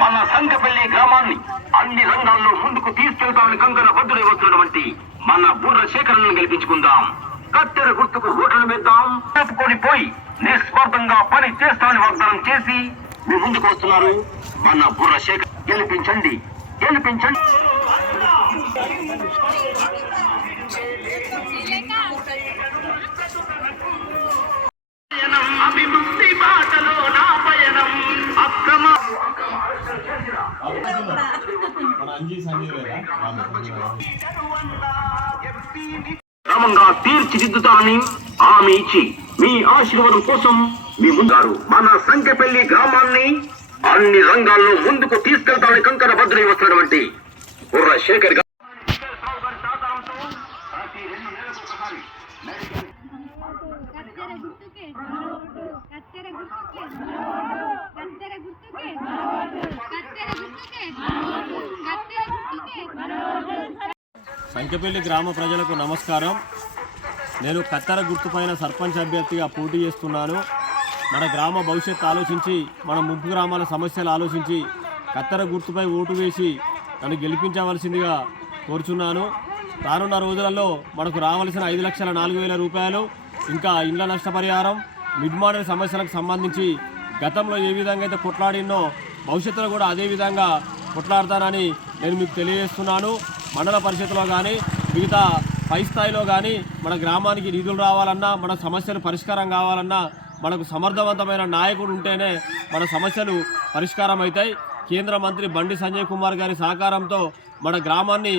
మన శంఖపల్లి గ్రామాన్ని అన్ని రంగాల్లో ముందుకు తీసుకెళ్తామని కంగన బద్దుడై వస్తున్నటువంటి మన బుర్ర శేఖరణను గెలిపించుకుందాం. కత్తెర గుర్తుకు ఓట్లను వేద్దాం. చెప్పుకొని పోయి నిస్వార్థంగా పని చేస్తామని వాగ్దానం చేసి మీ ముందుకు వస్తున్నారు. మన బుర్ర శేఖర్ గెలిపించండి గెలిపించండి. అభివృద్ధి బాటలో నా పయనం అక్రమ మన అంజీ సంజయ్ లేదా క్రమంగా తీర్చిదిద్దుతానని హామీ ఇచ్చి మీ ఆశీర్వాదం కోసం మీ ముందారు మన సంఖ్యపల్లి గ్రామాన్ని అన్ని రంగాల్లో ముందుకు తీసుకెళ్తామని కంకర భద్రై వస్తున్నటువంటి బుర్ర శేఖర్ గారు. గుర్తుకే. గుర్తుకే కత్తెర గుర్తుకే కత్తెర గుర్తుకే కత్తెర గుర్తుకే సంఖ్యపల్లి గ్రామ ప్రజలకు నమస్కారం. నేను కత్తెర గుర్తుపైన సర్పంచ్ అభ్యర్థిగా పోటీ చేస్తున్నాను. మన గ్రామ భవిష్యత్తు ఆలోచించి మన ముంపు గ్రామాల సమస్యలు ఆలోచించి కత్తెర గుర్తుపై ఓటు వేసి నన్ను గెలిపించవలసిందిగా కోరుచున్నాను. రానున్న రోజులలో మనకు రావాల్సిన ఐదు లక్షల నాలుగు వేల రూపాయలు ఇంకా ఇండ్ల నష్టపరిహారం మిడ్ సమస్యలకు సంబంధించి గతంలో ఏ విధంగా అయితే కొట్లాడినో భవిష్యత్తులో కూడా అదే విధంగా కొట్లాడతానని నేను మీకు తెలియజేస్తున్నాను. మండల పరిషత్లో కానీ మిగతా పై స్థాయిలో కానీ మన గ్రామానికి నిధులు రావాలన్నా మన సమస్యలు పరిష్కారం కావాలన్నా మనకు సమర్థవంతమైన నాయకుడు ఉంటేనే మన సమస్యలు పరిష్కారం అవుతాయి. కేంద్ర మంత్రి బండి సంజయ్ కుమార్ గారి సహకారంతో మన గ్రామాన్ని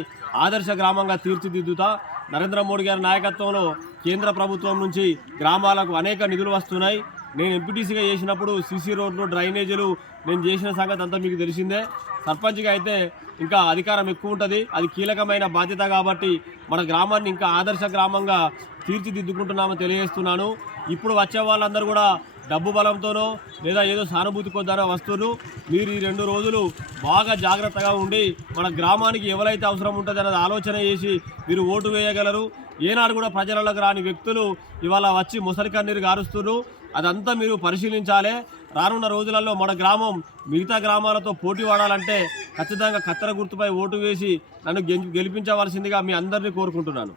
ఆదర్శ గ్రామంగా తీర్చిదిద్దుతా నరేంద్ర మోడీ గారి నాయకత్వంలో కేంద్ర ప్రభుత్వం నుంచి గ్రామాలకు అనేక నిధులు వస్తున్నాయి. నేను ఎంపీటీసీగా చేసినప్పుడు సీసీ రోడ్లు డ్రైనేజీలు నేను చేసిన సంగతి అంతా మీకు తెలిసిందే. సర్పంచ్గా అయితే ఇంకా అధికారం ఎక్కువ ఉంటుంది. అది కీలకమైన బాధ్యత కాబట్టి మన గ్రామాన్ని ఇంకా ఆదర్శ గ్రామంగా తీర్చిదిద్దుకుంటున్నామని తెలియజేస్తున్నాను. ఇప్పుడు వచ్చే వాళ్ళందరూ కూడా డబ్బు బలంతోనో లేదా ఏదో సానుభూతి కొద్దానో వస్తువులు మీరు ఈ రెండు రోజులు బాగా జాగ్రత్తగా ఉండి మన గ్రామానికి ఎవరైతే అవసరం ఉంటుంది అన్నది ఆలోచన చేసి మీరు ఓటు వేయగలరు. ఏనాడు కూడా ప్రజలలోకి రాని వ్యక్తులు ఇవాళ వచ్చి ముసలి కన్నీరు గారుస్తున్నారు అదంతా మీరు పరిశీలించాలి. రానున్న రోజులలో మన గ్రామం మిగతా గ్రామాలతో పోటీ పడాలంటే ఖచ్చితంగా కత్తెర గుర్తుపై ఓటు వేసి నన్ను గెలిపించవలసిందిగా మీ అందరినీ కోరుకుంటున్నాను.